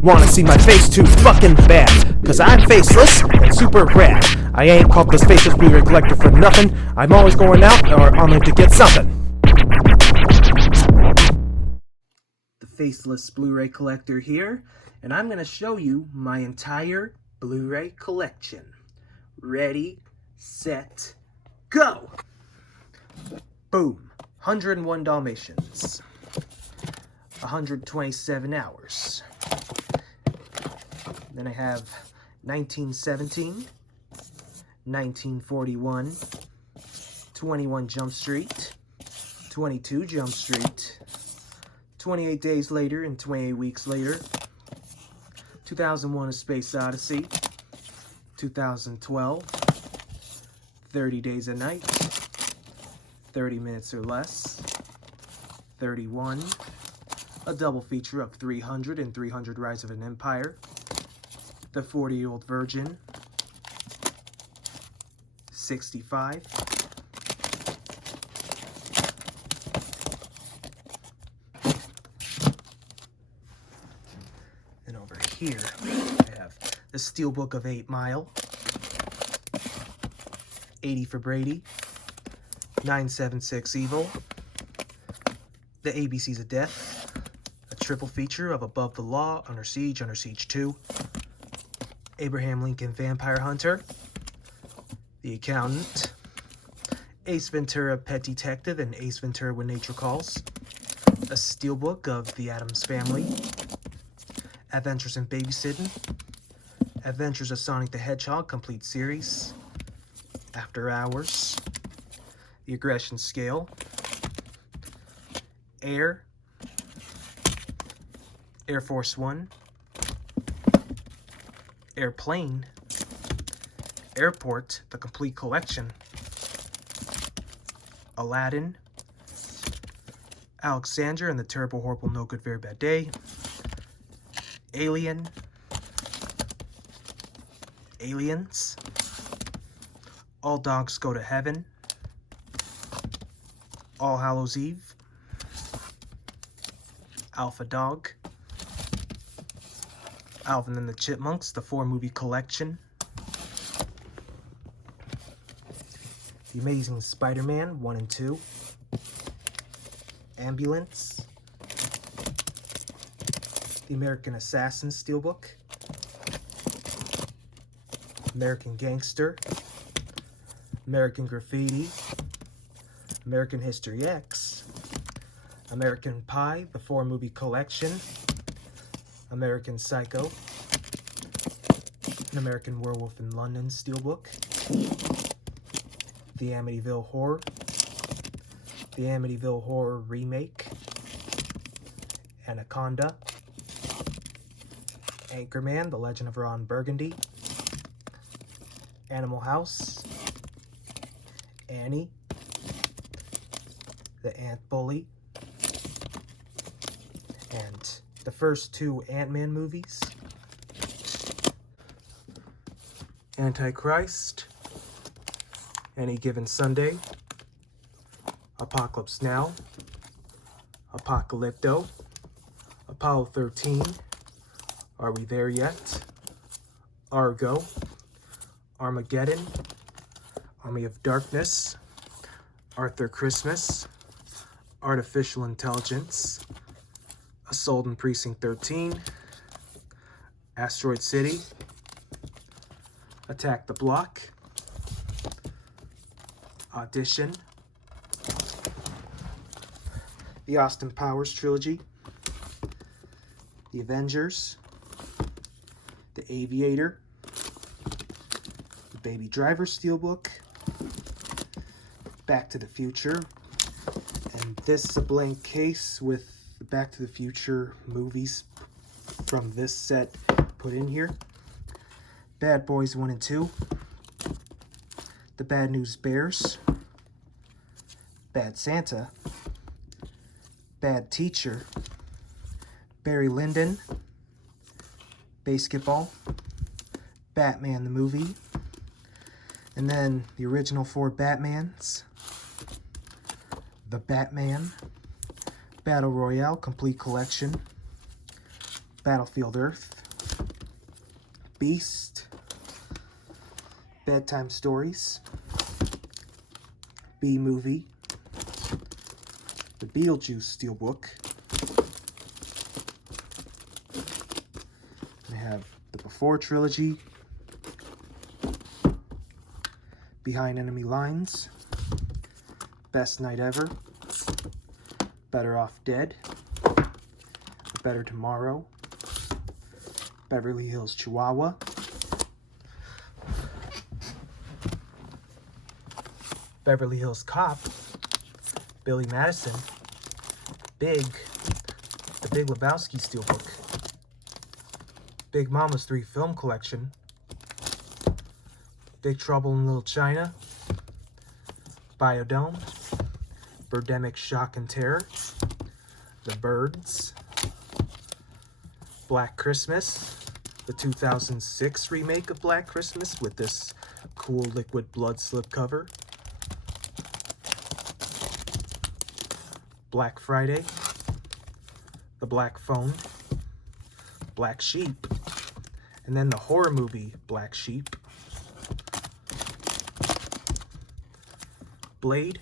Wanna see my face too fucking bad, cause I'm faceless and super rad. I ain't called this faceless Blu-ray collector for nothing. I'm always going out or on there to get something. The faceless Blu-ray collector here, and I'm gonna show you my entire Blu-ray collection. Ready, set, go! Boom. 101 Dalmatians. 127 hours. Then I have 1917, 1941, 21 Jump Street, 22 Jump Street, 28 Days Later and 28 Weeks Later, 2001 A Space Odyssey, 2012, 30 Days a Night, 30 Minutes or Less, 31, a double feature of 300 and 300 Rise of an Empire, The 40-Year-Old Virgin, 65, and over here I have the Steelbook of 8 Mile, 80 for Brady, 976 Evil, The ABCs of Death, a triple feature of Above the Law, Under Siege 2, Abraham Lincoln Vampire Hunter, The Accountant, Ace Ventura Pet Detective and Ace Ventura When Nature Calls, a Steelbook of The Addams Family, Adventures in Babysitting, Adventures of Sonic the Hedgehog Complete Series, After Hours, The Aggression Scale, Air, Air Force One, Airplane, Airport, The Complete Collection, Aladdin, Alexander and the Terrible, Horrible, No Good, Very Bad Day, Alien, Aliens, All Dogs Go to Heaven, All Hallows Eve, Alpha Dog, Alvin and the Chipmunks, the 4-movie collection, The Amazing Spider-Man 1 and 2, Ambulance, The American Assassin Steelbook, American Gangster, American Graffiti, American History X, American Pie, the 4-movie collection, American Psycho, An American Werewolf in London Steelbook, The Amityville Horror, The Amityville Horror Remake, Anaconda, Anchorman, The Legend of Ron Burgundy, Animal House, Annie, The Ant Bully, and the first 2 Ant-Man movies, Antichrist, Any Given Sunday, Apocalypse Now, Apocalypto, Apollo 13, Are We There Yet?, Argo, Armageddon, Army of Darkness, Arthur Christmas, Artificial Intelligence, Assault in Precinct 13, Asteroid City, Attack the Block, Audition, the Austin Powers Trilogy, The Avengers, The Aviator, The Baby Driver Steelbook, Back to the Future, and this is a blank case with the Back to the Future movies from this set put in here. Bad Boys 1 and 2, The Bad News Bears, Bad Santa, Bad Teacher, Barry Lyndon, Basketball, Batman the movie, and then the original 4 Batmans, The Batman, Battle Royale Complete Collection, Battlefield Earth, Beast, Bedtime Stories, B-Movie, the Beetlejuice Steelbook. I have the Before Trilogy, Behind Enemy Lines, Best Night Ever, Better Off Dead, A Better Tomorrow, Beverly Hills Chihuahua, Beverly Hills Cop, Billy Madison, Big, the Big Lebowski Steelbook, Big Mama's 3 Film Collection, Big Trouble in Little China, Biodome, Birdemic Shock and Terror, The Birds, Black Christmas, the 2006 remake of Black Christmas with this cool liquid blood slipcover, Black Friday, The Black Phone, Black Sheep, and then the horror movie Black Sheep, Blade,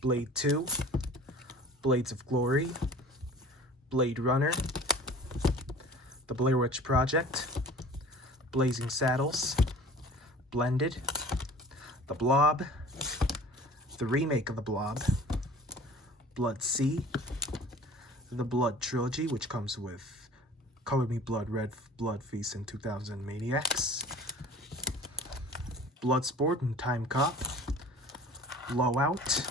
Blade 2, Blades of Glory, Blade Runner, The Blair Witch Project, Blazing Saddles, Blended, The Blob, the remake of The Blob, Blood Sea, The Blood Trilogy, which comes with Color Me Blood, Red Blood Feast, and 2000 Maniacs, Bloodsport and Time Cop, Blowout,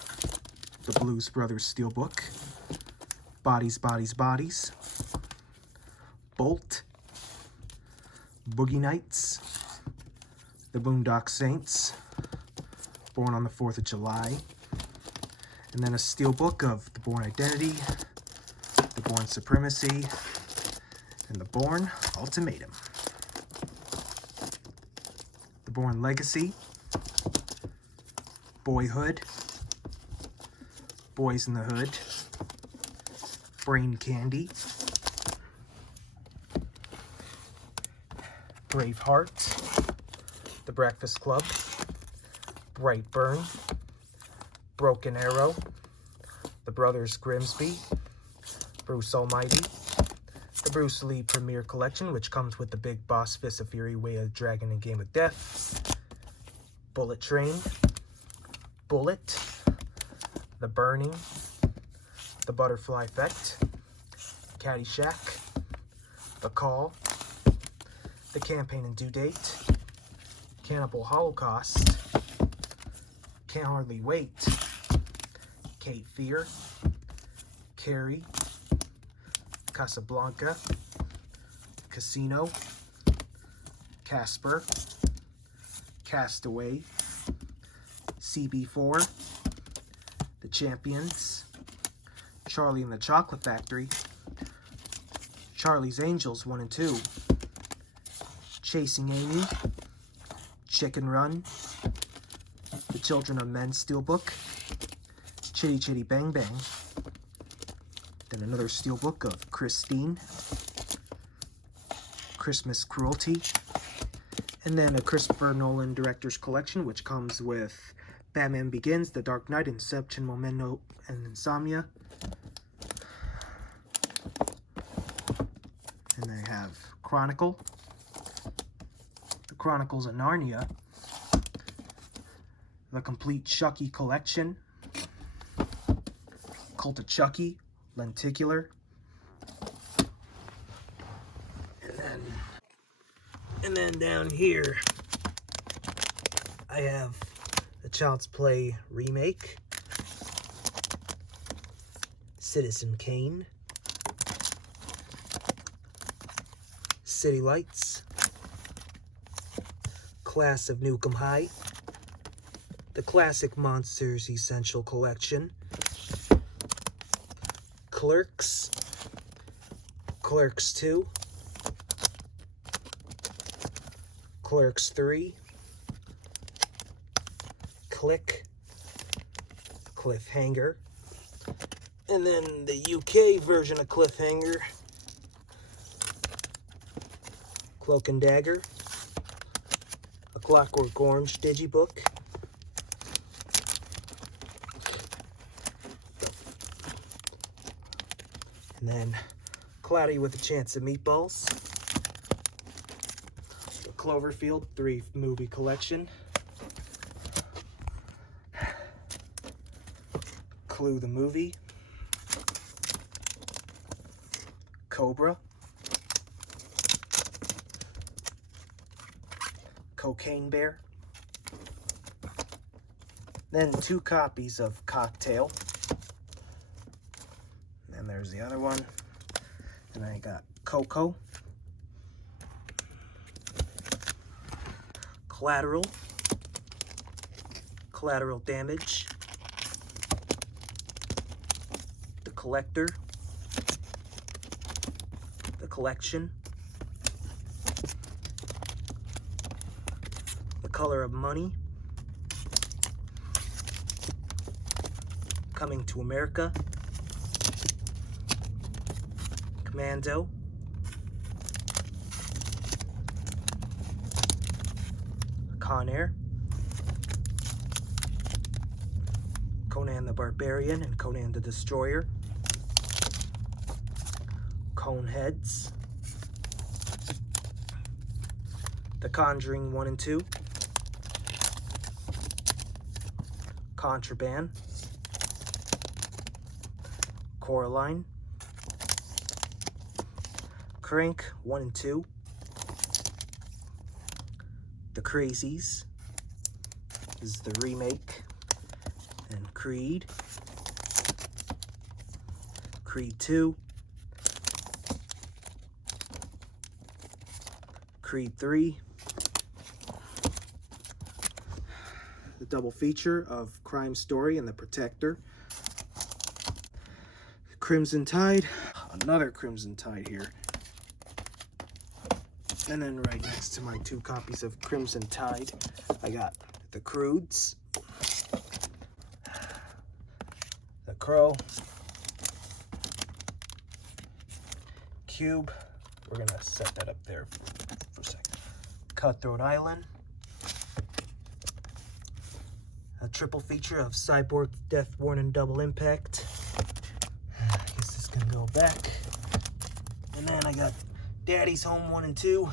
The Blues Brothers Steelbook, Bodies, Bodies, Bodies, Bolt, Boogie Nights, The Boondock Saints, Born on the 4th of July, and then a steelbook of The Bourne Identity, The Bourne Supremacy, and The Bourne Ultimatum. The Bourne Legacy, Boyhood, Boys in the Hood, Brain Candy, Braveheart, The Breakfast Club, Brightburn, Broken Arrow, The Brothers Grimsby, Bruce Almighty, the Bruce Lee Premier Collection, which comes with the Big Boss Fist of Fury, Way of the Dragon, and Game of Death, Bullet Train, Bullet, The Burning, The Butterfly Effect, Caddyshack, The Call, The Campaign and Due Date, Cannibal Holocaust, Can't Hardly Wait, Cape Fear, Carrie, Casablanca, Casino, Casper, Castaway, CB4, The Champions, Charlie and the Chocolate Factory, Charlie's Angels 1 and 2, Chasing Amy, Chicken Run, The Children of Men Steelbook, Chitty Chitty Bang Bang, then another steelbook of Christine, Christmas Cruelty, and then a Christopher Nolan Director's Collection, which comes with Batman Begins, The Dark Knight, Inception, Memento, and Insomnia. And they have Chronicle, The Chronicles of Narnia, The Complete Chucky Collection, Cult of Chucky, Lenticular, and then down here I have the Child's Play remake, Citizen Kane, City Lights, Class of Nukem High, the Classic Monsters Essential Collection, Clerks, Clerks 2, Clerks 3, Click, Cliffhanger, and then the UK version of Cliffhanger, Cloak and Dagger, a Clockwork Orange digibook, and then Cloudy with a Chance of Meatballs, the Cloverfield 3 movie collection, Clue the movie, Cobra, Cocaine Bear, then 2 copies of Cocktail, and there's the other one, and I got Coco, Collateral, Collateral Damage, The Collector, The Collection, The Color of Money, Coming to America, Commando, Con Air, Conan the Barbarian and Conan the Destroyer, Coneheads, The Conjuring 1 and 2, Contraband, Coraline, Crank 1 and 2, The Crazies, this is the remake, and Creed, Creed 2, Creed 3, the double feature of Crime Story and The Protector, Crimson Tide, another Crimson Tide here. And then right next to my 2 copies of Crimson Tide, I got The Croods, The Crow, Cube, we're gonna set that up there for a second, Cutthroat Island, a triple feature of Cyborg, Death Warning, Double Impact, I guess this can go back, and then I got Daddy's Home 1 and 2,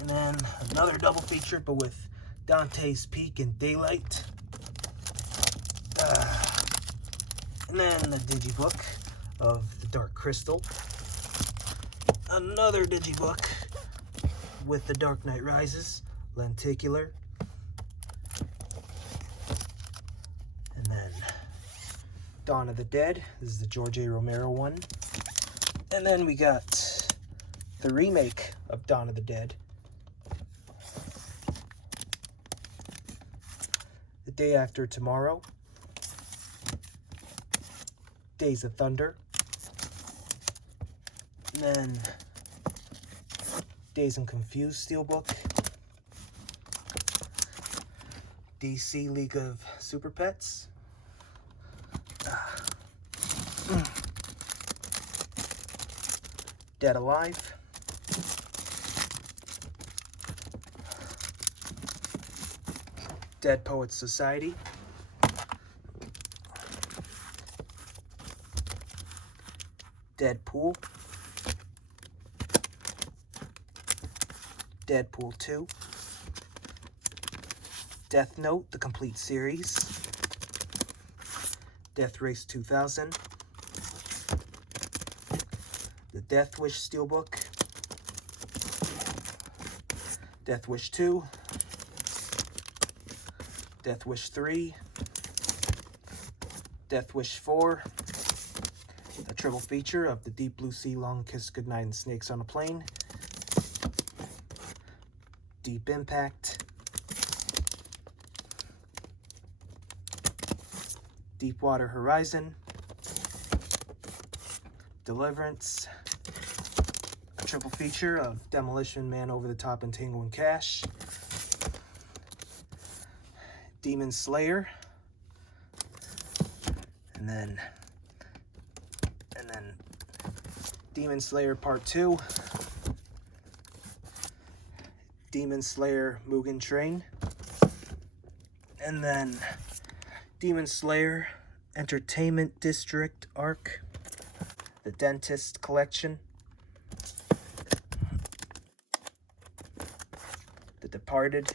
and then another double feature, but with Dante's Peak and Daylight, and then the digibook of The Dark Crystal, another digibook with The Dark Knight Rises, Lenticular, and then Dawn of the Dead, this is the George A. Romero one, and then we got the remake of Dawn of the Dead, The Day After Tomorrow, Days of Thunder, and then Dazed and Confused Steelbook, DC League of Super Pets, Dead Alive, Dead Poets Society, Deadpool, Deadpool 2, Death Note, the complete series, Death Race 2000, the Death Wish Steelbook, Death Wish 2, Death Wish 3, Death Wish 4, a triple feature of The Deep Blue Sea, Long Kiss Goodnight, and Snakes on a Plane, Deep Impact, Deepwater Horizon, Deliverance, a triple feature of Demolition Man, Over the Top, and Tango and Cash, Demon Slayer, and then Demon Slayer Part 2, Demon Slayer Mugen Train. And then Demon Slayer Entertainment District Arc. The Dentist Collection. The Departed.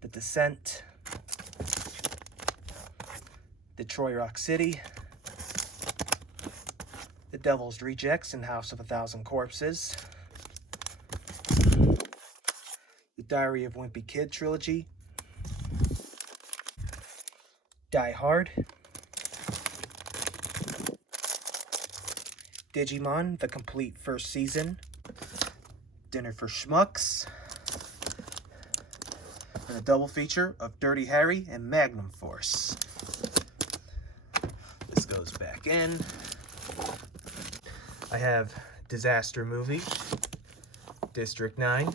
The Descent. Detroit Rock City. The Devil's Rejects and House of a Thousand Corpses. The Diary of Wimpy Kid trilogy. Die Hard. Digimon, the complete first season. Dinner for Schmucks. And a double feature of Dirty Harry and Magnum Force. This goes back in. I have Disaster Movie, District 9,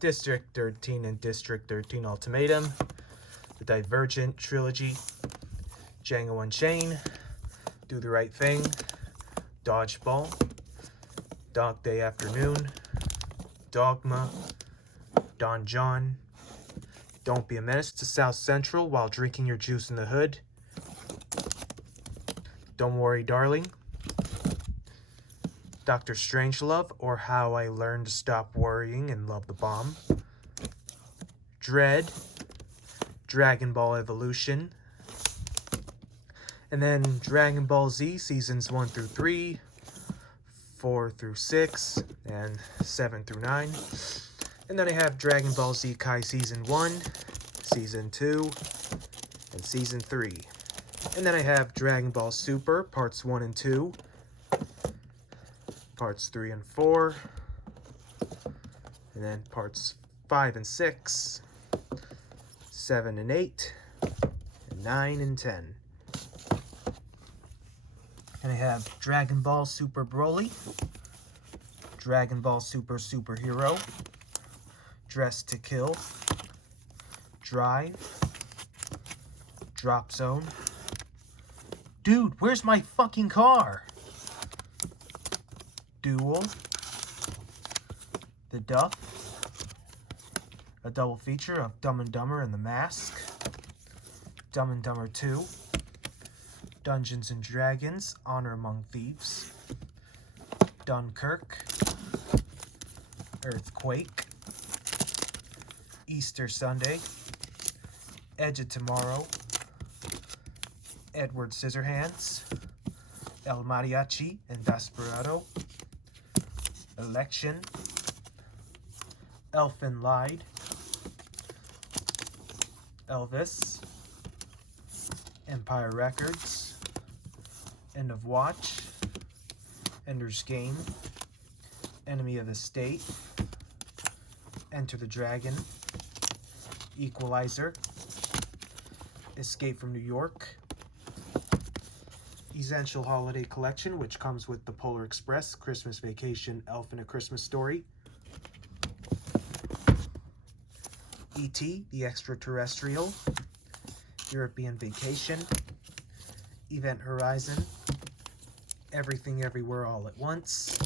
District 13 and District 13 Ultimatum, the Divergent trilogy, Django Unchained, Do the Right Thing, Dodgeball, Dog Day Afternoon, Dogma, Don John, Don't Be a Menace to South Central while drinking your juice in the hood, Don't Worry Darling, Dr. Strangelove, or How I Learned to Stop Worrying and Love the Bomb, Dread, Dragon Ball Evolution, and then Dragon Ball Z Seasons 1 through 3, 4 through 6, and 7 through 9. And then I have Dragon Ball Z Kai Season 1, Season 2, and Season 3. And then I have Dragon Ball Super Parts 1 and 2, Parts 3 and 4, and then Parts 5 and 6, 7 and 8, and 9 and 10. And I have Dragon Ball Super Broly, Dragon Ball Super Superhero, Dress to Kill, Drive, Drop Zone. Dude, where's my fucking car? Duel, The Duff, a double feature of Dumb and Dumber and the Mask, Dumb and Dumber 2, Dungeons and Dragons, Honor Among Thieves, Dunkirk, Earthquake, Easter Sunday, Edge of Tomorrow, Edward Scissorhands, El Mariachi and Desperado, Election, Elfin Lied, Elvis, Empire Records, End of Watch, Ender's Game, Enemy of the State, Enter the Dragon, Equalizer, Escape from New York, Essential Holiday Collection, which comes with the Polar Express, Christmas Vacation, Elf and a Christmas Story, E.T. the Extraterrestrial, European Vacation, Event Horizon, Everything Everywhere All at Once,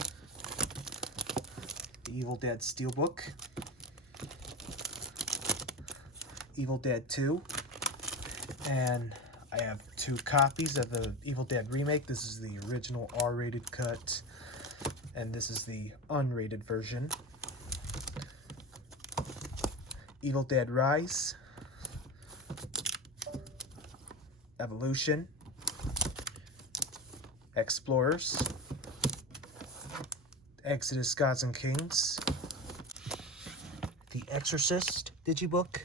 The Evil Dead Steelbook, Evil Dead 2, and I have 2 copies of the Evil Dead remake. This is the original R-rated cut, and this is the unrated version. Evil Dead Rise, Evolution, Explorers, Exodus Gods and Kings, The Exorcist Digibook,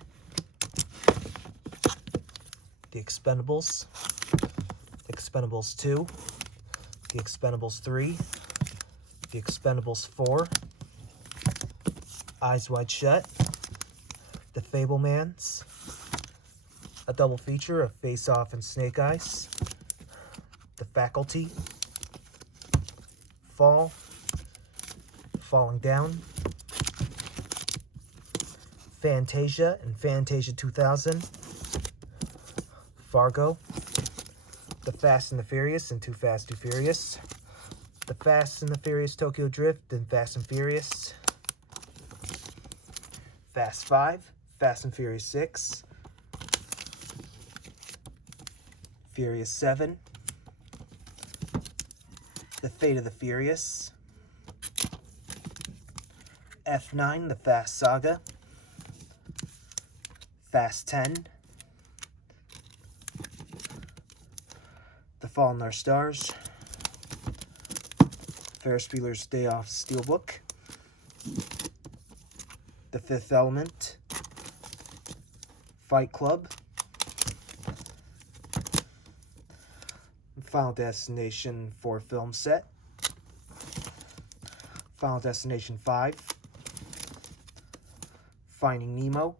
The Expendables, Expendables 2, The Expendables 3, The Expendables 4, Eyes Wide Shut, The Fablemans, a double feature of Face Off and Snake Eyes, The Faculty, Fall, Falling Down, Fantasia and Fantasia 2000, Fargo, The Fast and the Furious and Too Fast, Too Furious, the Fast and the Furious Tokyo Drift and Fast and Furious, Fast 5, Fast and Furious 6, Furious 7, The Fate of the Furious, F9, The Fast Saga, Fast 10, The Fault in Our Stars, Ferris Bueller's Day Off Steelbook, The Fifth Element, Fight Club, Final Destination 4 film set, Final Destination 5, Finding Nemo,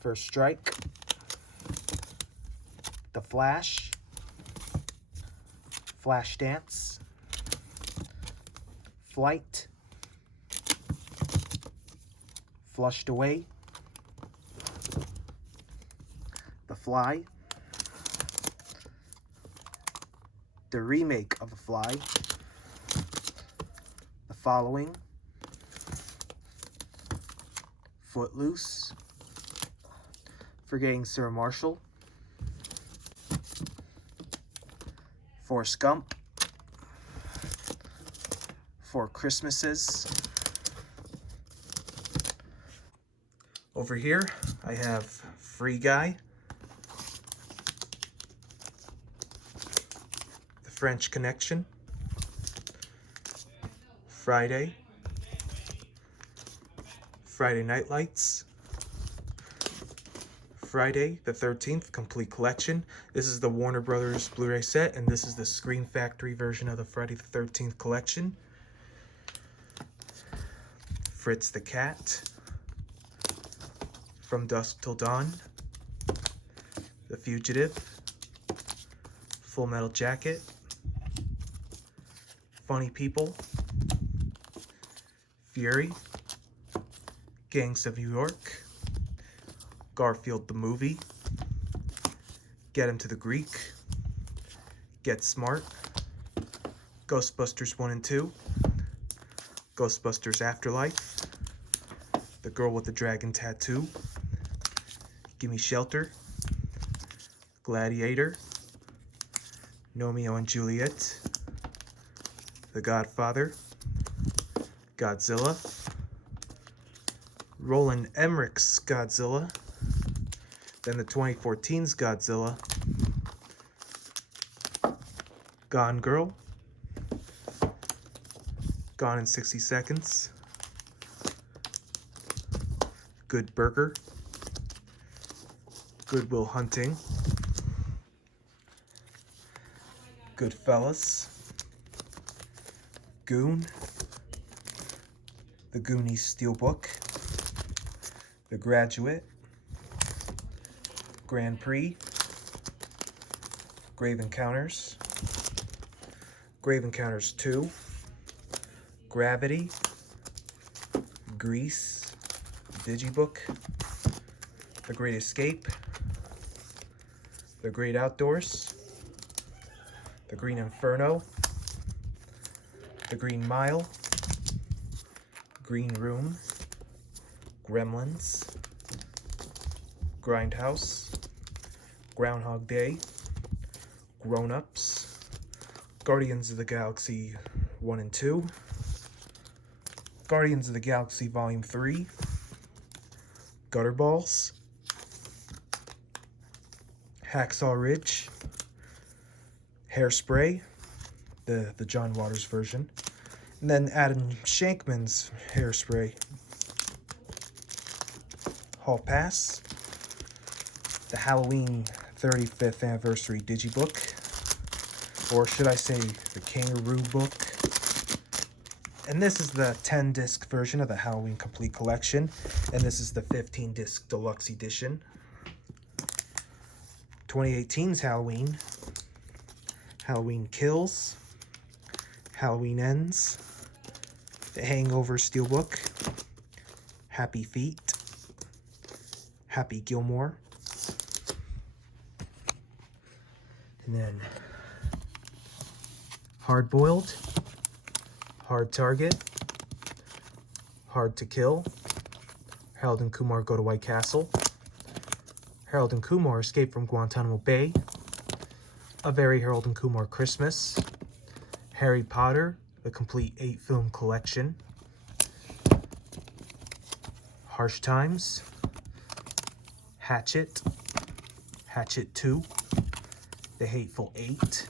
First Strike, The Flash, Flashdance, Flight, Flushed Away, The Fly, the remake of The Fly, The Following, Footloose, Forgetting Sarah Marshall, Forrest Gump, Four Christmases. Over here, I have Free Guy, The French Connection, Friday, Friday Night Lights, Friday the 13th Complete Collection. This is the Warner Brothers Blu-ray set, and this is the Screen Factory version of the Friday the 13th collection. Fritz the Cat, From Dusk Till Dawn, The Fugitive, Full Metal Jacket, Funny People, Fury, Gangs of New York, Garfield the Movie, Get Him to the Greek, Get Smart, Ghostbusters 1 and 2, Ghostbusters Afterlife, The Girl with the Dragon Tattoo, Gimme Shelter, Gladiator, Romeo and Juliet, The Godfather, Godzilla, Roland Emmerich's Godzilla, then the 2014's Godzilla, Gone Girl, Gone in 60 Seconds, Good Burger, Good Will Hunting, Goodfellas, Goon, The Goonies Steelbook, The Graduate, Grand Prix, Grave Encounters, Grave Encounters 2, Gravity, Grease, Digibook, The Great Escape, The Great Outdoors, The Green Inferno, The Green Mile, Green Room, Gremlins, Grindhouse, Groundhog Day, Grown Ups, Guardians of the Galaxy 1 and 2, Guardians of the Galaxy Volume 3, Gutterballs, Hacksaw Ridge, Hairspray, the John Waters version, and then Adam Shankman's Hairspray, Hall Pass, the Halloween 35th Anniversary Digibook, or should I say the Kangaroo Book. And this is the 10-disc version of the Halloween Complete Collection, and this is the 15-disc Deluxe Edition. 2018's Halloween, Halloween Kills, Halloween Ends, The Hangover Steelbook, Happy Feet, Happy Gilmore, and then Hard Boiled, Hard Target, Hard to Kill, Harold and Kumar Go to White Castle, Harold and Kumar Escape from Guantanamo Bay, A Very Harold and Kumar Christmas, Harry Potter, the complete 8-film collection, Harsh Times, Hatchet, Hatchet 2, The Hateful Eight,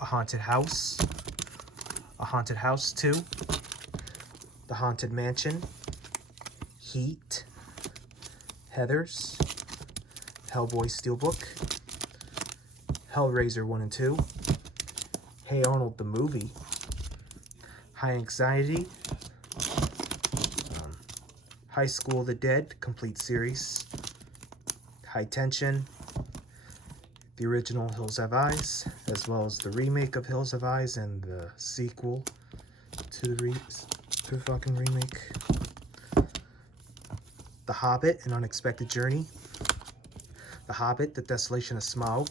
A Haunted House 2, The Haunted Mansion, Heat, Heathers, Hellboy Steelbook, Hellraiser 1 and 2, Hey Arnold the Movie, High Anxiety, High School of the Dead Complete Series, High Tension, the original Hills Have Eyes, as well as the remake of Hills Have Eyes and the sequel to the fucking remake. The Hobbit, An Unexpected Journey, The Hobbit, The Desolation of Smaug,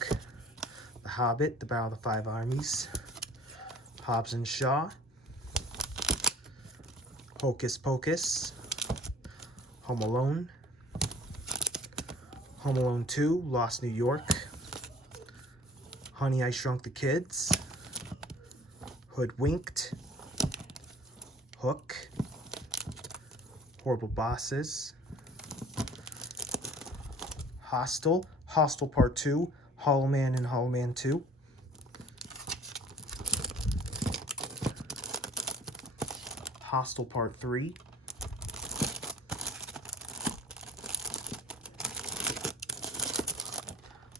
The Hobbit, The Battle of the Five Armies, Hobbs and Shaw, Hocus Pocus, Home Alone, Home Alone 2, Lost New York, Honey, I Shrunk the Kids, Hoodwinked, Hook, Horrible Bosses, Hostel, Hostel Part 2, Hollow Man and Hollow Man 2, Hostel Part 3,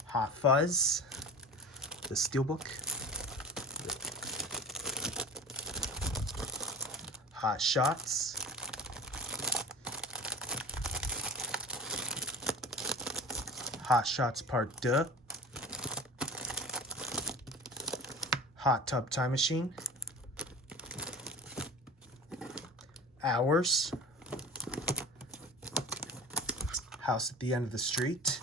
Hot Fuzz, the Steelbook, Hot Shots, Hot Shots Part 2, Hot Tub Time Machine, Hours, House at the End of the Street,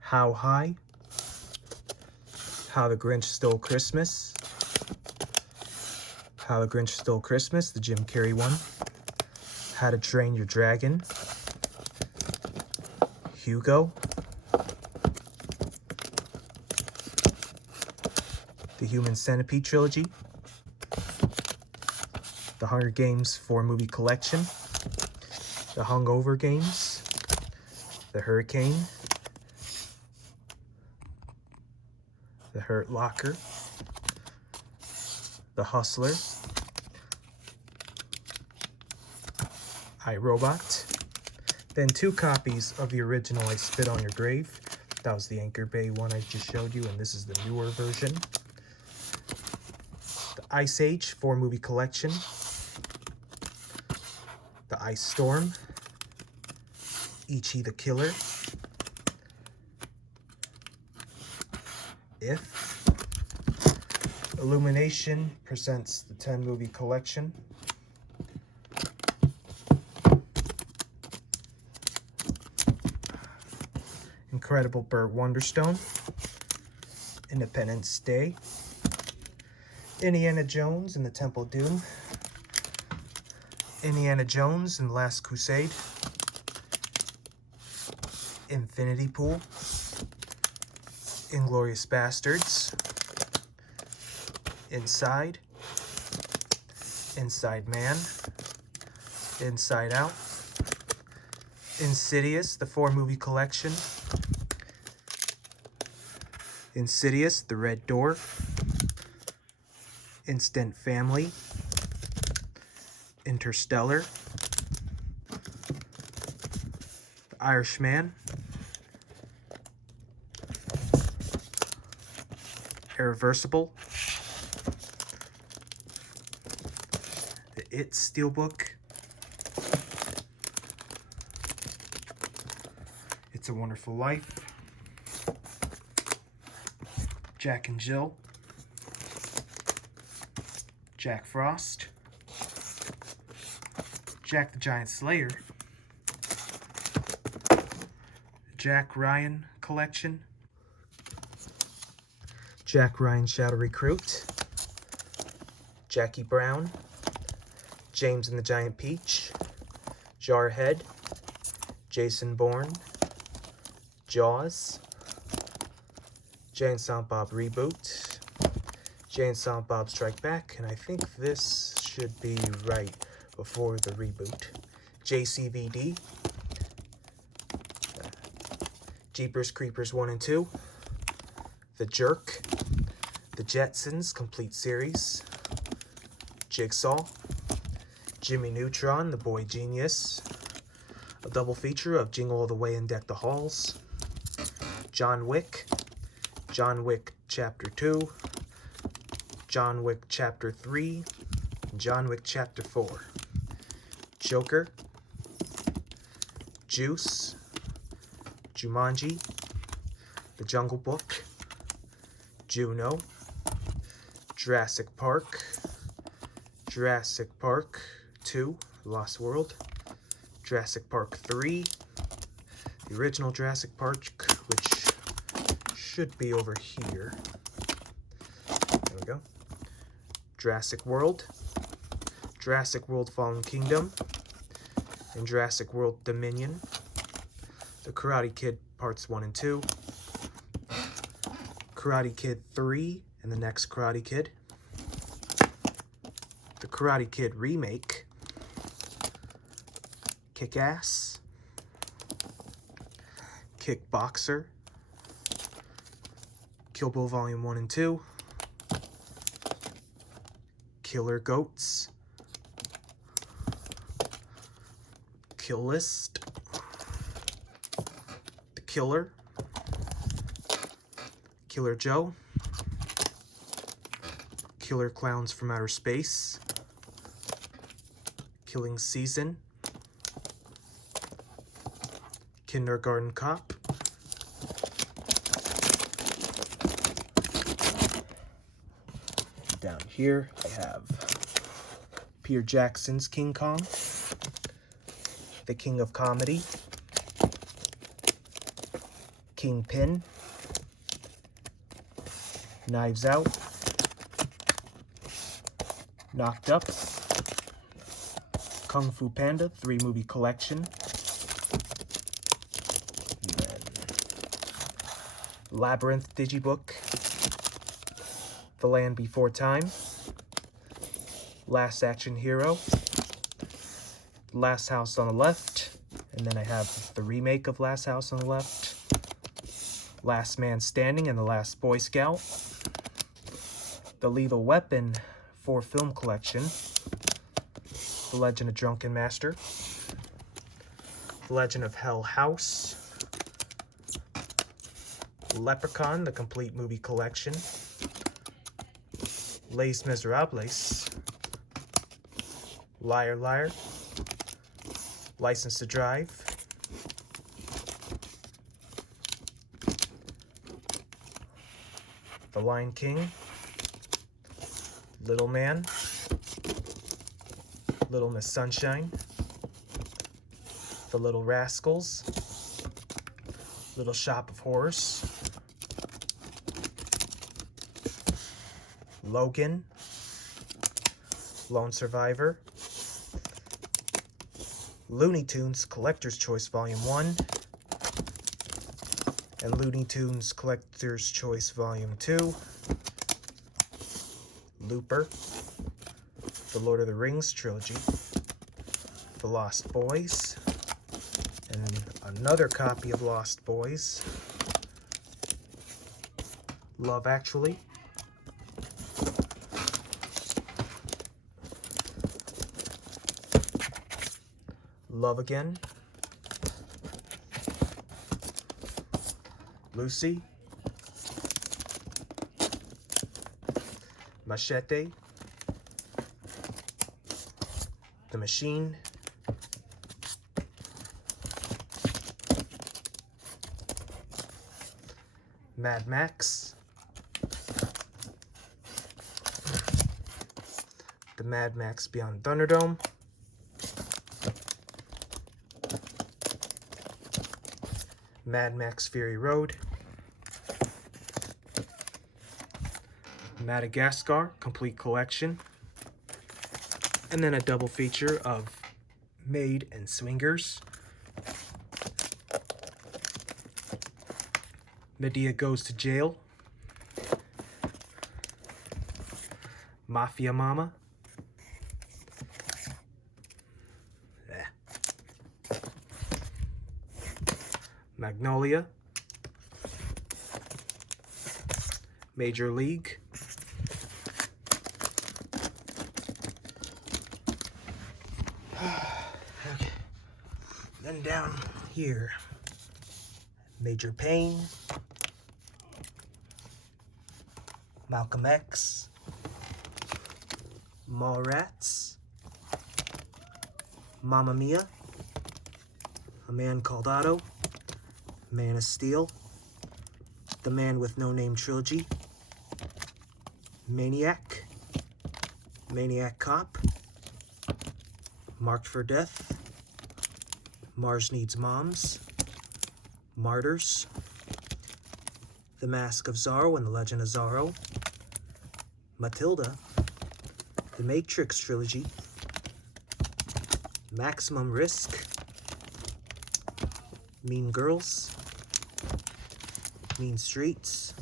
How High, How the Grinch Stole Christmas, How the Grinch Stole Christmas, the Jim Carrey one, How to Train Your Dragon, Hugo, the Human Centipede Trilogy, the Hunger Games 4-movie collection, the Hungover Games, the Hurricane, the Hurt Locker, the Hustler, iRobot, then 2 copies of the original I Spit on Your Grave. That was the Anchor Bay one I just showed you, and this is the newer version. The Ice Age 4-movie collection, the Ice Storm, Ichi the Killer, If, Illumination presents the 10-movie collection, Incredible Burt Wonderstone, Independence Day, Indiana Jones and the Temple of Doom, Indiana Jones and the Last Crusade, Infinity Pool, Inglourious Bastards, Inside, Inside Man, Inside Out, Insidious, the 4-movie collection, Insidious, The Red Door, Instant Family, Interstellar, The Irishman, Irreversible, the It Steelbook, It's a Wonderful Life, Jack and Jill, Jack Frost, Jack the Giant Slayer, the Jack Ryan Collection, Jack Ryan Shadow Recruit, Jackie Brown, James and the Giant Peach, Jarhead, Jason Bourne, Jaws, Jay and Silent Bob Reboot, Jay and Silent Bob Strike Back, and I think this should be right before the reboot. JCVD, Jeepers Creepers 1 and 2, The Jerk, The Jetsons Complete Series, Jigsaw, Jimmy Neutron, The Boy Genius, a double feature of Jingle All the Way and Deck the Halls, John Wick Chapter 2, John Wick Chapter 3, and John Wick Chapter 4, Joker, Juice, Jumanji, The Jungle Book, Juno, Jurassic Park 2, Lost World, Jurassic Park 3, the original Jurassic Park, which should be over here. There we go. Jurassic World Fallen Kingdom, and Jurassic World Dominion, The Karate Kid Parts 1 and 2, Karate Kid 3 and the next Karate Kid, The Karate Kid Remake, Kick-Ass, Kickboxer, Kill Bill Volume 1 and 2, Killer Goats, Kill List, The Killer, Killer Joe, Killer Clowns from Outer Space, Killing Season, Kindergarten Cop, down here I have Peter Jackson's King Kong, The King of Comedy, Kingpin, Knives Out, Knocked Up, Kung Fu Panda 3-movie collection, and then Labyrinth Digibook, The Land Before Time, Last Action Hero, Last House on the Left, and then I have the remake of Last House on the Left, Last Man Standing and The Last Boy Scout, the Lethal Weapon 4 film collection, The Legend of Drunken Master, The Legend of Hell House, Leprechaun, the complete movie collection, Les Miserables, Liar Liar, License to Drive, The Lion King, Little Man, Little Miss Sunshine, The Little Rascals, Little Shop of Horrors, Logan, Lone Survivor, Looney Tunes Collector's Choice Volume 1, and Looney Tunes Collector's Choice Volume 2, Looper, The Lord of the Rings Trilogy, The Lost Boys, and another copy of Lost Boys, Love Actually, Love Again, Lucy, Machete, The Machine, Mad Max, The Mad Max Beyond Thunderdome, Mad Max Fury Road, Madagascar Complete Collection, and then a double feature of Maid and Swingers, Medea Goes to Jail, Mafia Mama, Magnolia, Major League, okay. Then down here, Major Payne, Malcolm X, Mallrats, Mamma Mia, A Man Called Otto, Man of Steel, The Man with No Name Trilogy, Maniac, Maniac Cop, Marked for Death, Mars Needs Moms, Martyrs, The Mask of Zorro and the Legend of Zorro, Matilda, The Matrix Trilogy, Maximum Risk, Mean Girls, Mean Streets,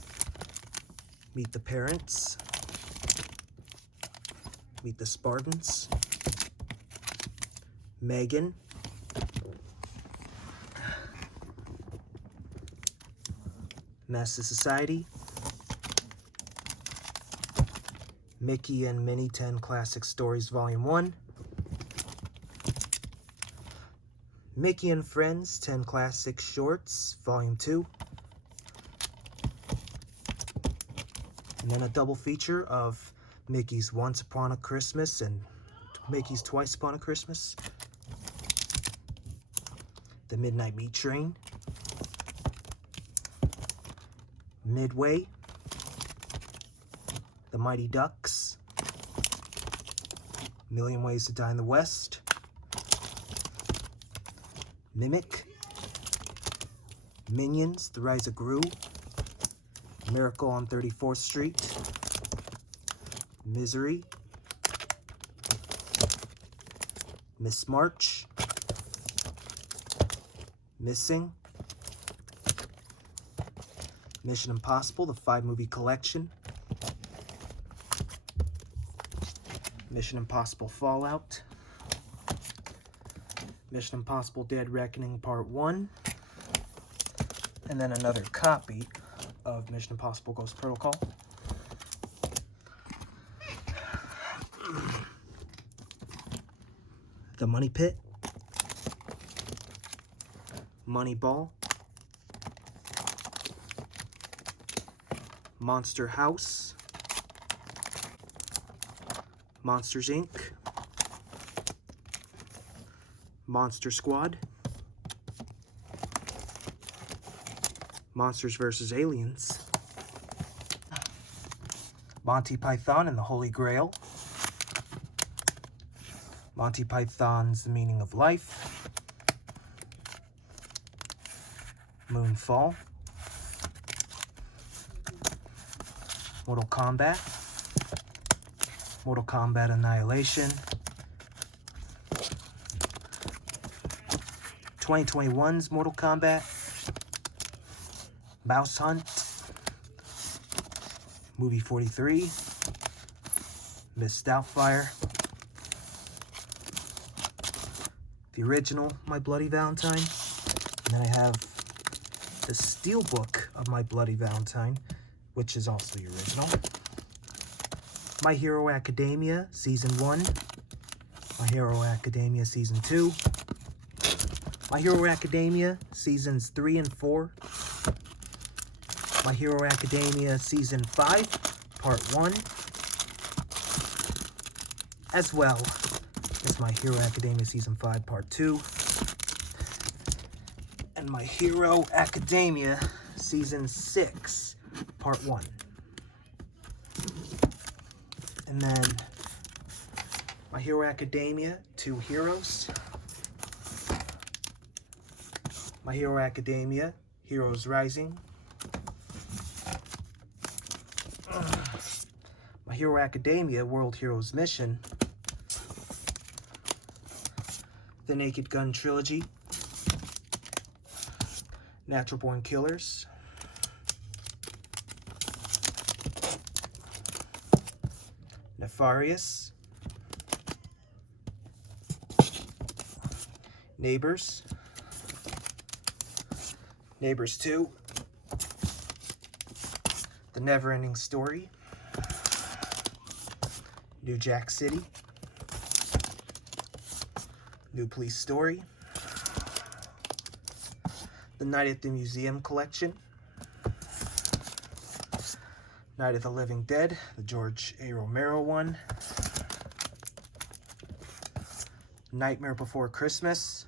Meet the Parents, Meet the Spartans, Megan, Master Society, Mickey and Minnie 10 Classic Stories Volume 1, Mickey and Friends 10 Classic Shorts Volume 2, and then a double feature of Mickey's Once Upon a Christmas and Mickey's Twice Upon a Christmas, The Midnight Meat Train, Midway, The Mighty Ducks, Million Ways to Die in the West, Mimic, Minions, The Rise of Gru, Miracle on 34th Street, Misery, Miss March, Missing, Mission Impossible, the 5-movie collection, Mission Impossible Fallout, Mission Impossible Dead Reckoning Part 1, and then another copy of Mission Impossible Ghost Protocol. The Money Pit, Moneyball, Monster House, Monsters Inc., Monster Squad, Monsters vs. Aliens, Monty Python and the Holy Grail, Monty Python's The Meaning of Life, Moonfall, Mortal Kombat, Mortal Kombat Annihilation, 2021's Mortal Kombat, Mouse Hunt, Movie 43, Miss Doubtfire, the original My Bloody Valentine, and then I have the Steelbook of My Bloody Valentine, which is also the original. My Hero Academia Season 1, My Hero Academia Season 2, My Hero Academia Seasons 3 and 4, My Hero Academia Season 5, Part 1, as well as My Hero Academia Season 5, Part 2, and My Hero Academia Season 6, Part 1. And then My Hero Academia 2 Heroes, My Hero Academia Heroes Rising, Hero Academia World Heroes Mission, the Naked Gun Trilogy, Natural Born Killers, Nefarious, Neighbors, Neighbors 2, The Never-Ending Story, New Jack City, New Police Story, The Night at the Museum Collection, Night of the Living Dead, the George A. Romero one, Nightmare Before Christmas,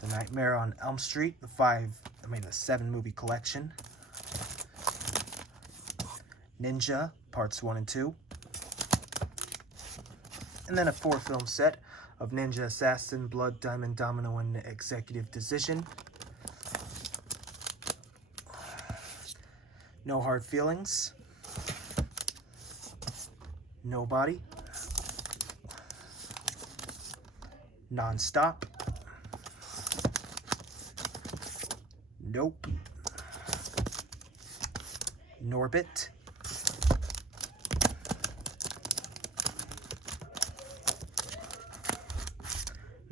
The Nightmare on Elm Street, the 7 movie collection, Ninja, Parts 1 and 2, and then a 4-film set of Ninja Assassin, Blood Diamond Domino, and Executive Decision. No Hard Feelings, Nobody, Non-Stop, Nope, Norbit,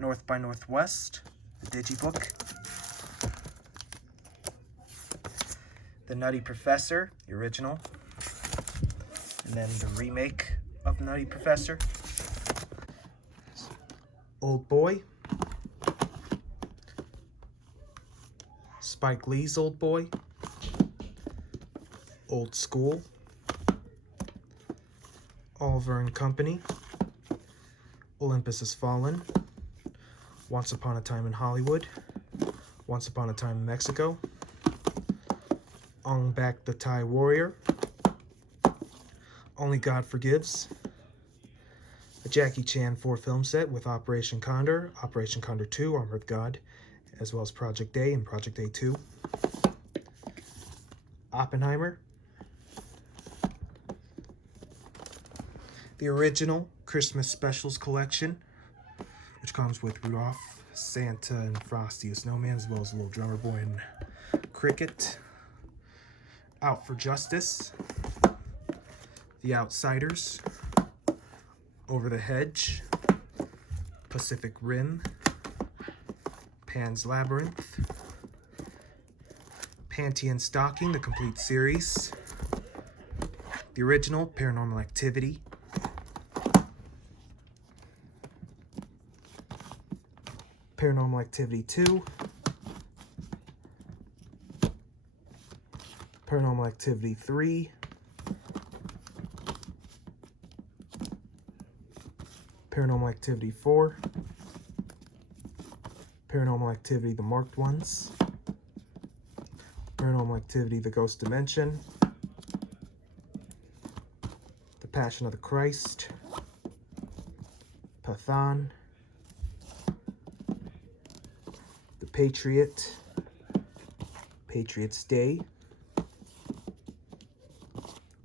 North by Northwest, the Digibook, The Nutty Professor, the original, and then the remake of Nutty Professor, Old Boy, Spike Lee's Old Boy, Old School, Oliver and Company, Olympus Has Fallen, Once Upon a Time in Hollywood, Once Upon a Time in Mexico, Ong Bak the Thai Warrior, Only God Forgives, a Jackie Chan 4-film set with Operation Condor, Operation Condor 2, Armor of God, as well as Project A and Project A 2, Oppenheimer, the original Christmas Specials collection, which comes with Rudolph, Santa, and Frosty the Snowman, as well as Little Drummer Boy and Cricket, Out for Justice, The Outsiders, Over the Hedge, Pacific Rim, Pan's Labyrinth, Panty and Stocking, the complete series, the original Paranormal Activity, Paranormal Activity 2, Paranormal Activity 3, Paranormal Activity 4, Paranormal Activity The Marked Ones, Paranormal Activity The Ghost Dimension, The Passion of the Christ, Pathan, The Patriot, Patriots Day,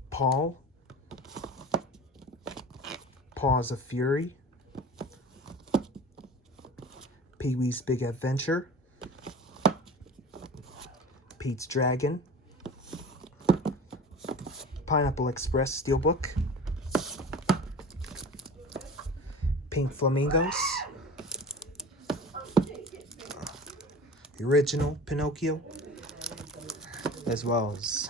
Paul, Paws of Fury, Pee-wee's Big Adventure, Pete's Dragon, Pineapple Express Steelbook, Pink Flamingos, the original Pinocchio, as well as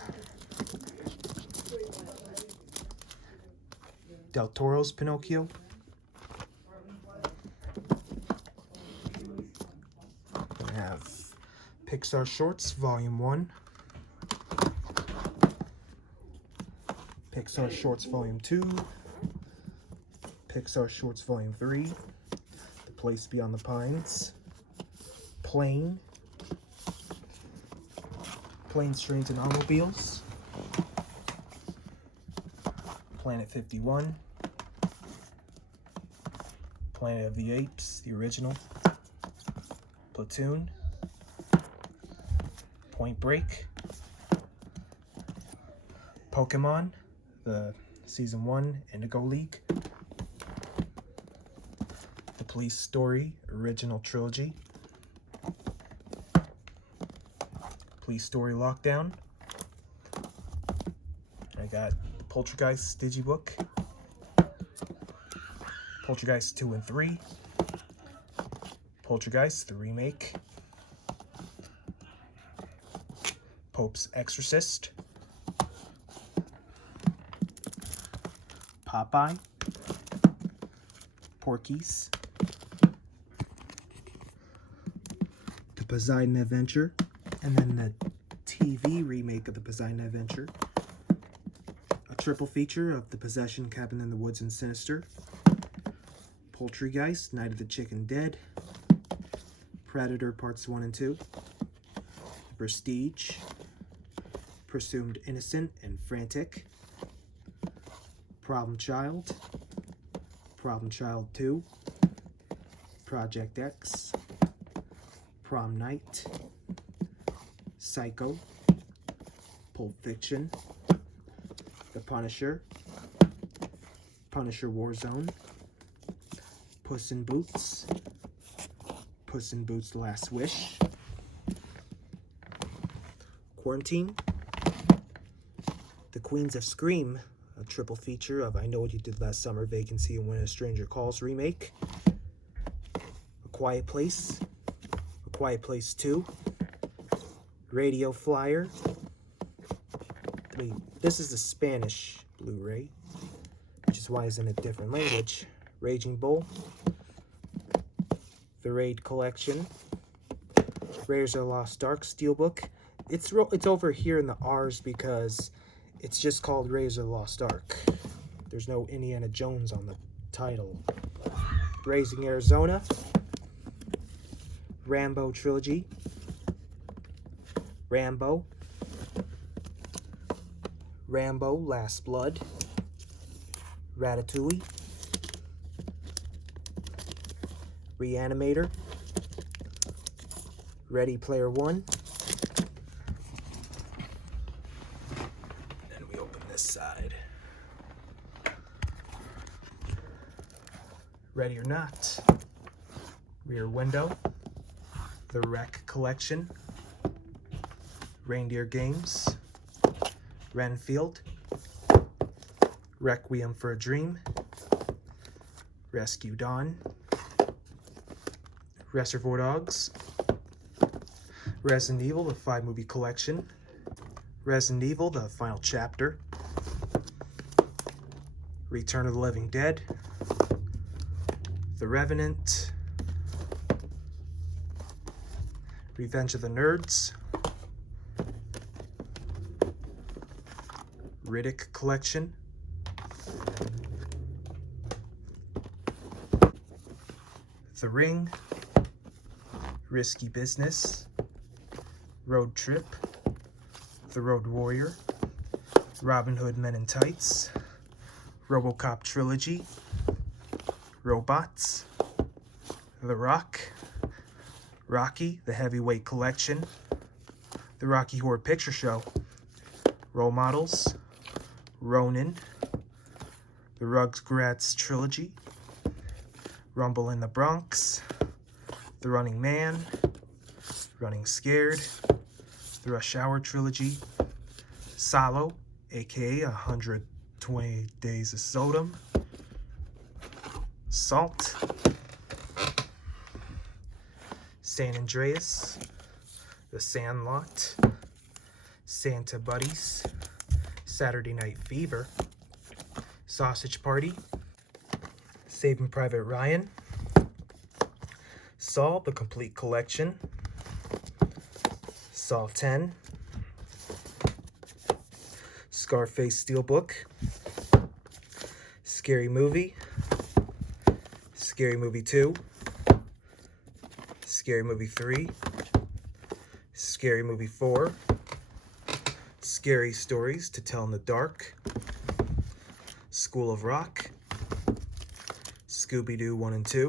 Del Toro's Pinocchio. We have Pixar Shorts Volume 1, Pixar Shorts Volume 2, Pixar Shorts Volume 3, The Place Beyond the Pines, Plane, Planes, Trains, and Automobiles, Planet 51, Planet of the Apes, the original, Platoon, Point Break, Pokemon, the Season 1 Indigo League. The Police Story Original Trilogy. Police Story Lockdown. I got the Poltergeist Digibook. Poltergeist 2 and 3. Poltergeist, the remake. Pope's Exorcist. Popeye. Porky's. The Poseidon Adventure. And then the TV remake of the Poseidon Adventure. A triple feature of The Possession, Cabin in the Woods, and Sinister. Poltergeist, Night of the Chicken Dead. Predator Parts 1 and 2. Prestige. Presumed Innocent and Frantic. Problem Child. Problem Child 2. Project X. Prom Night. Psycho. Pulp Fiction. The Punisher. Punisher Warzone. Puss in Boots. Puss in Boots Last Wish. Quarantine. The Queens of Scream, a triple feature of I Know What You Did Last Summer, Vacancy, and When a Stranger Calls remake. A Quiet Place. A Quiet Place 2. Radio Flyer. This is the Spanish Blu-ray, which is why it's in a different language. Raging Bull. The Raid Collection. Raiders of the Lost Ark Steelbook. It's over here in the R's because it's just called Raiders of the Lost Ark. There's no Indiana Jones on the title. Raising Arizona. Rambo Trilogy. Rambo. Rambo Last Blood. Ratatouille. Reanimator. Ready Player One. Then we open this side. Ready or Not. Rear Window. The Wreck Collection. Reindeer Games. Renfield. Requiem for a Dream. Rescue Dawn. Reservoir Dogs. Resident Evil, the 5-movie collection. Resident Evil, the final chapter. Return of the Living Dead. The Revenant. Revenge of the Nerds. Riddick Collection. The Ring. Risky Business. Road Trip. The Road Warrior. Robin Hood Men in Tights. RoboCop Trilogy. Robots. The Rock. Rocky, the Heavyweight Collection. The Rocky Horror Picture Show. Role Models. Ronin. The Rugrats Trilogy. Rumble in the Bronx. The Running Man. Running Scared. The Rush Hour Trilogy. Salo, aka 120 Days of Sodom. Salt. San Andreas. The Sandlot. Santa Buddies. Saturday Night Fever. Sausage Party. Saving Private Ryan. Saw, the Complete Collection. Saw 10. Scarface Steelbook. Scary Movie. Scary Movie 2. Scary Movie 3. Scary Movie 4. Scary Stories to Tell in the Dark. School of Rock. Scooby-Doo 1 and 2.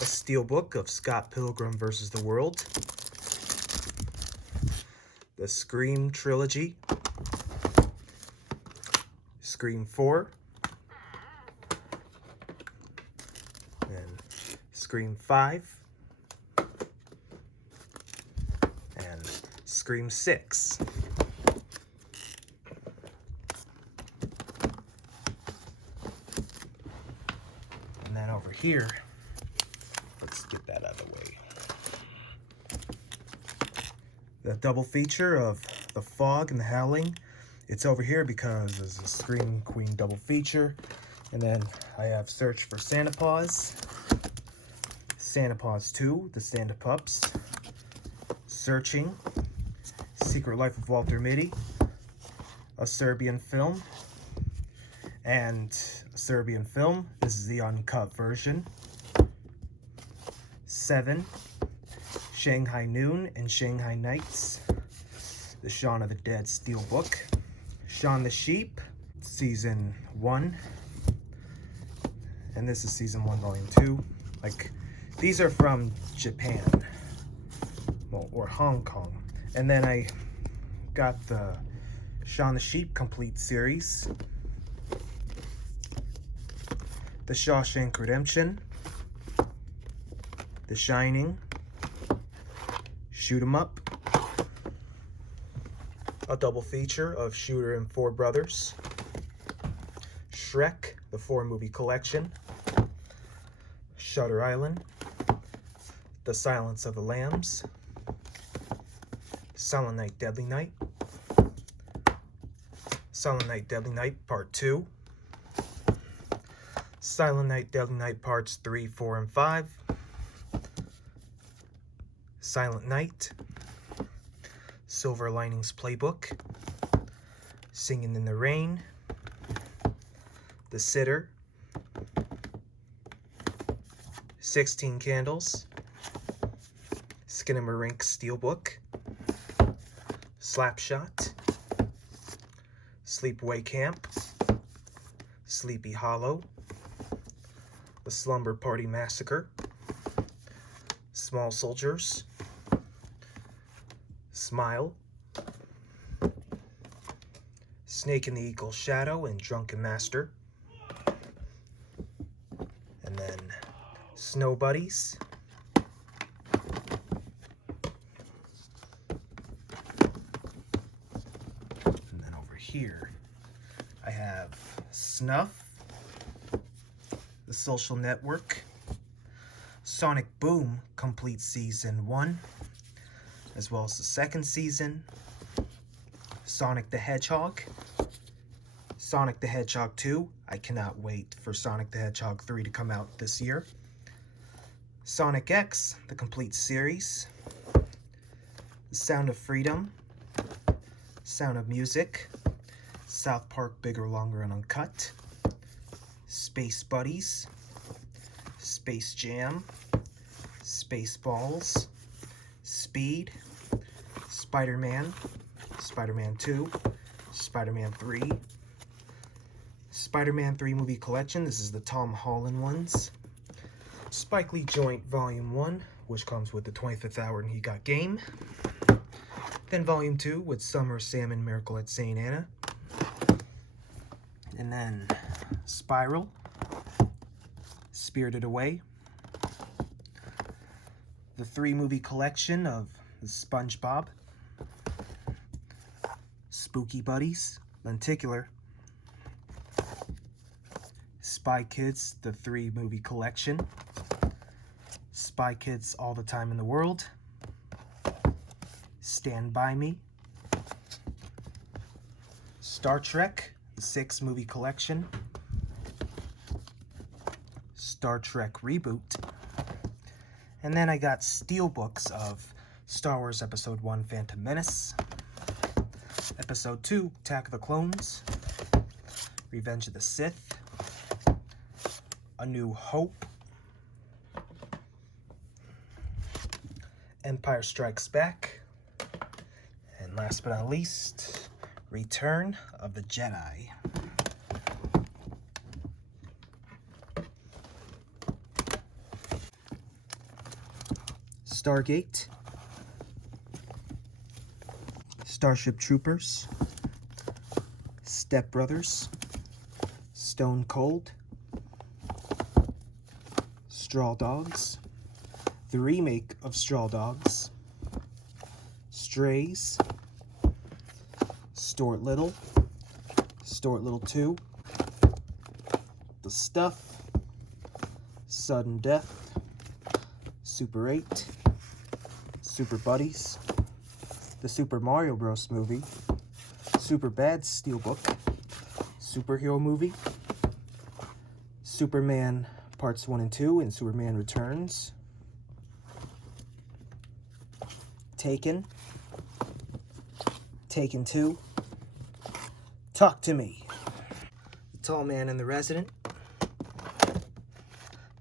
A Steelbook of Scott Pilgrim vs. the World. The Scream Trilogy. Scream 4, and Scream 5, and Scream 6. And then over here, let's get that out of the way. The double feature of The Fog and The Howling. It's over here because it's a Scream Queen double feature. And then I have Search for Santa Paws, Santa Paws 2, The Stand of Pups, Searching, Secret Life of Walter Mitty, a Serbian film, and a Serbian film. This is the uncut version. 7, Shanghai Noon and Shanghai Nights, the Shaun of the Dead Steelbook, Shaun the Sheep, Season 1, and this is Season 1, Volume 2. Like, these are from Japan, well, or Hong Kong. And then I got the Shaun the Sheep Complete Series, The Shawshank Redemption, The Shining, Shoot 'em Up, a double feature of Shooter and Four Brothers, Shrek, the 4-movie collection, Shutter Island, The Silence of the Lambs, Silent Night, Deadly Night, Silent Night, Deadly Night Part 2, Silent Night, Deadly Night Parts 3, 4, and 5, Silent Night, Silver Linings Playbook, Singing in the Rain, The Sitter, 16 Candles, Skinamarink Steelbook, Slapshot, Sleepaway Camp, Sleepy Hollow, The Slumber Party Massacre, Small Soldiers, Smile, Snake in the Eagle's Shadow and Drunken Master, and then Snow Buddies, and then over here I have Snuff, The Social Network, Sonic Boom Complete Season 1, as well as the second season, Sonic the Hedgehog, Sonic the Hedgehog 2. I cannot wait for Sonic the Hedgehog 3 to come out this year. Sonic X, the complete series, The Sound of Freedom, Sound of Music, South Park Bigger, Longer, and Uncut, Space Buddies, Space Jam, Spaceballs, Speed, Spider-Man, Spider-Man 2, Spider-Man 3, Spider-Man 3 movie collection. This is the Tom Holland ones. Spike Lee Joint Volume 1, which comes with the 25th Hour and He Got Game. Then Volume 2 with Summer Salmon Miracle at St. Anna. And then Spiral, Spirited Away, the 3-movie collection of the SpongeBob, Spooky Buddies, Lenticular, Spy Kids, the 3-movie collection, Spy Kids All the Time in the World, Stand By Me, Star Trek, the 6-movie collection, Star Trek Reboot, and then I got steelbooks of Star Wars Episode 1, Phantom Menace, Episode 2, Attack of the Clones, Revenge of the Sith, A New Hope, Empire Strikes Back, and last but not least, Return of the Jedi. Stargate, Starship Troopers, Step Brothers, Stone Cold, Straw Dogs, the remake of Straw Dogs, Strays, Stuart Little 2, The Stuff, Sudden Death, Super 8, Super Buddies, the Super Mario Bros. Movie, Super Bad Steelbook, Superhero Movie, Superman Parts 1 and 2, and Superman Returns, Taken, Taken 2, Talk to Me, The Tall Man and the Resident,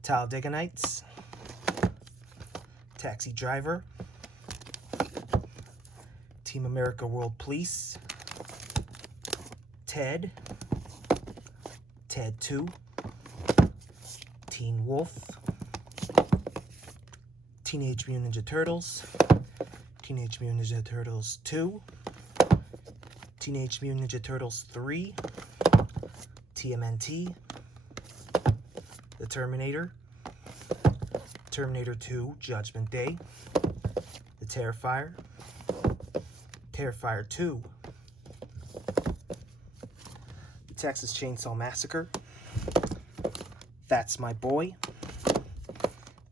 Talladega Nights, Taxi Driver, Team America World Police, Ted, Ted 2, Teen Wolf, Teenage Mutant Ninja Turtles, Teenage Mutant Ninja Turtles 2, Teenage Mutant Ninja Turtles 3, TMNT, The Terminator, Terminator 2 Judgment Day, The Terrifier, Terrifier 2, The Texas Chainsaw Massacre, That's My Boy,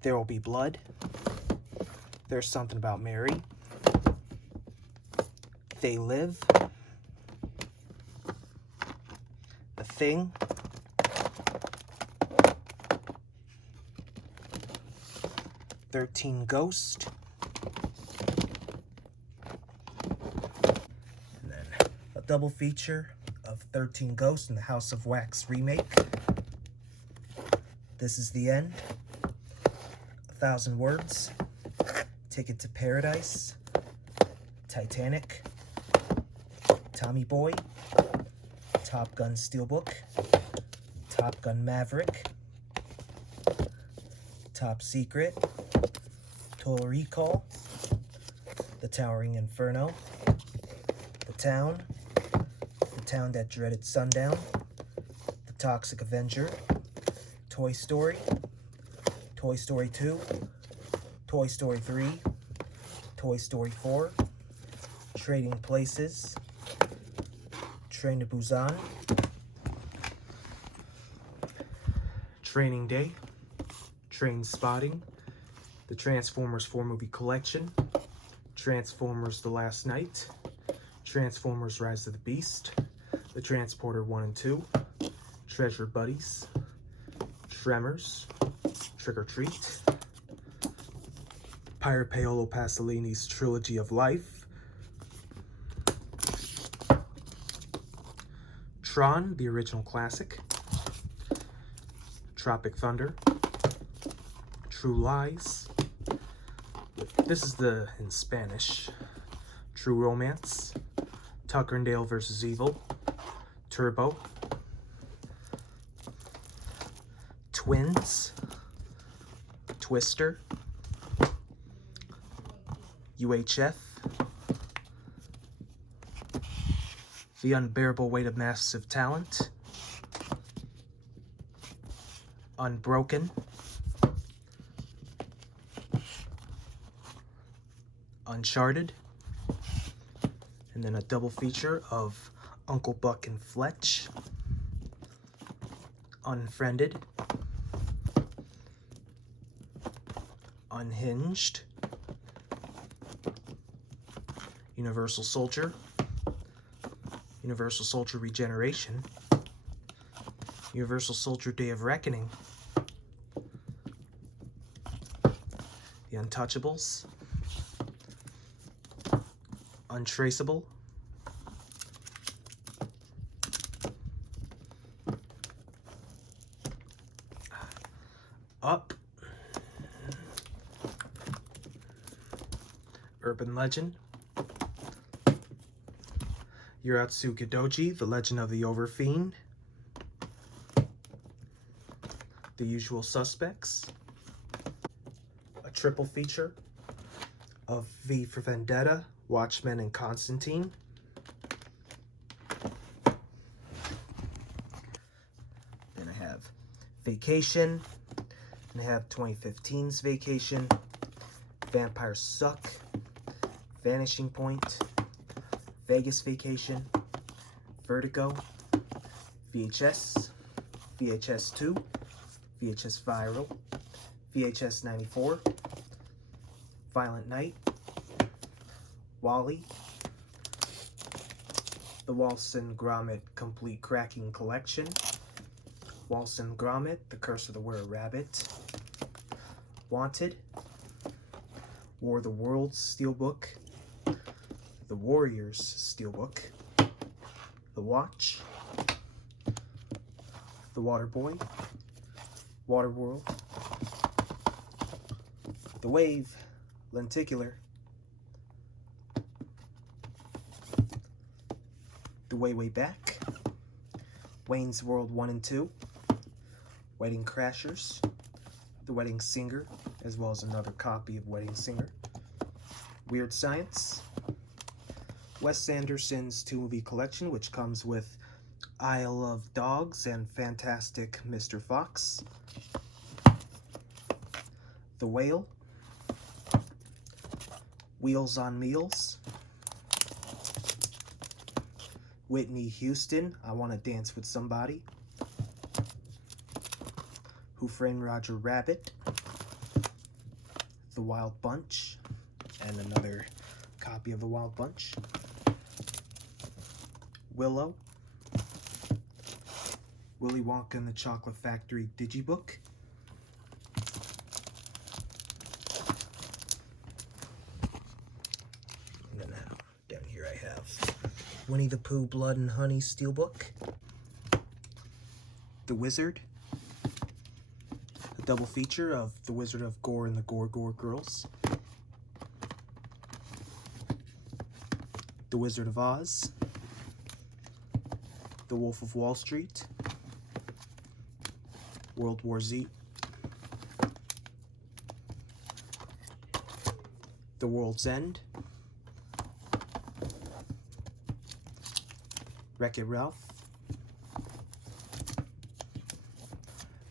There Will Be Blood, There's Something About Mary, They Live, The Thing, "13 Ghost," and then a double feature of 13 Ghosts and the House of Wax remake. This Is the End, 1,000 Words, Ticket to Paradise, Titanic, Tommy Boy, Top Gun Steelbook, Top Gun Maverick, Top Secret, Total Recall, The Towering Inferno, The Town That Dreaded Sundown, The Toxic Avenger, Toy Story, Toy Story 2, Toy Story 3, Toy Story 4, Trading Places, Train to Busan, Training Day, Train Spotting, the Transformers 4 movie collection, Transformers The Last Night, Transformers Rise of the Beast, The Transporter 1 and 2, Treasure Buddies, Tremors, Trick or Treat, Pirate Paolo Pasolini's Trilogy of Life, Tron, the original classic, Tropic Thunder, True Lies, this is in Spanish, True Romance, Tucker and Dale vs. Evil, Turbo, Twins, Twister, UHF, The Unbearable Weight of Massive Talent, Unbroken, Uncharted, and then a double feature of Uncle Buck and Fletch, Unfriended, Unhinged, Universal Soldier, Universal Soldier Regeneration, Universal Soldier Day of Reckoning, The Untouchables, Untraceable, Up, Urban Legend, Yuratsuka Doji, The Legend of the Overfiend, The Usual Suspects, a triple feature of V for Vendetta, Watchmen, and Constantine, Vacation, and I have 2015's Vacation, Vampires Suck, Vanishing Point, Vegas Vacation, Vertigo, VHS, VHS 2, VHS Viral, VHS 94, Violent Night, Wally, the Wallace and Gromit Complete Cracking Collection, Wallace and Gromit, The Curse of the Were-Rabbit, Wanted, War of the Worlds Steelbook, The Warriors Steelbook, The Watch, The Waterboy, Waterworld, The Wave, Lenticular, The Way Way Back, Wayne's World 1 and 2, Wedding Crashers, The Wedding Singer, as well as another copy of Wedding Singer, Weird Science, Wes Anderson's 2-movie collection, which comes with Isle of Dogs and Fantastic Mr. Fox, The Whale, Wheels on Meals, Whitney Houston, I Want to Dance with Somebody, Who Framed Roger Rabbit, The Wild Bunch, and another copy of The Wild Bunch, Willow, Willy Wonka and the Chocolate Factory Digibook, and then down here I have Winnie the Pooh Blood and Honey Steelbook, The Wizard, a double feature of The Wizard of Gore and the Gore Girls, The Wizard of Oz, The Wolf of Wall Street, World War Z, The World's End, Wreck-It Ralph,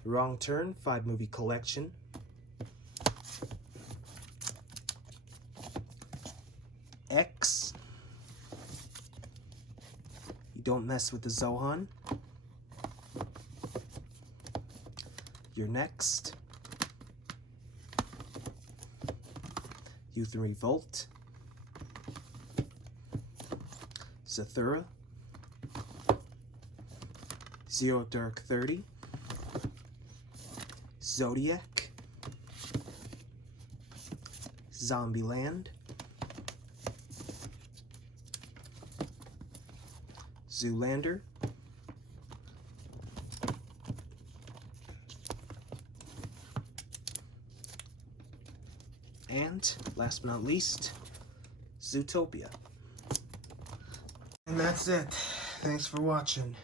Wrong Turn 5-movie collection, X, You Don't Mess with the Zohan, You're Next, Youth and Revolt, Zathura, Zero Dark 30, Zodiac, Zombieland, Zoolander, and last but not least, Zootopia. And that's it. Thanks for watching.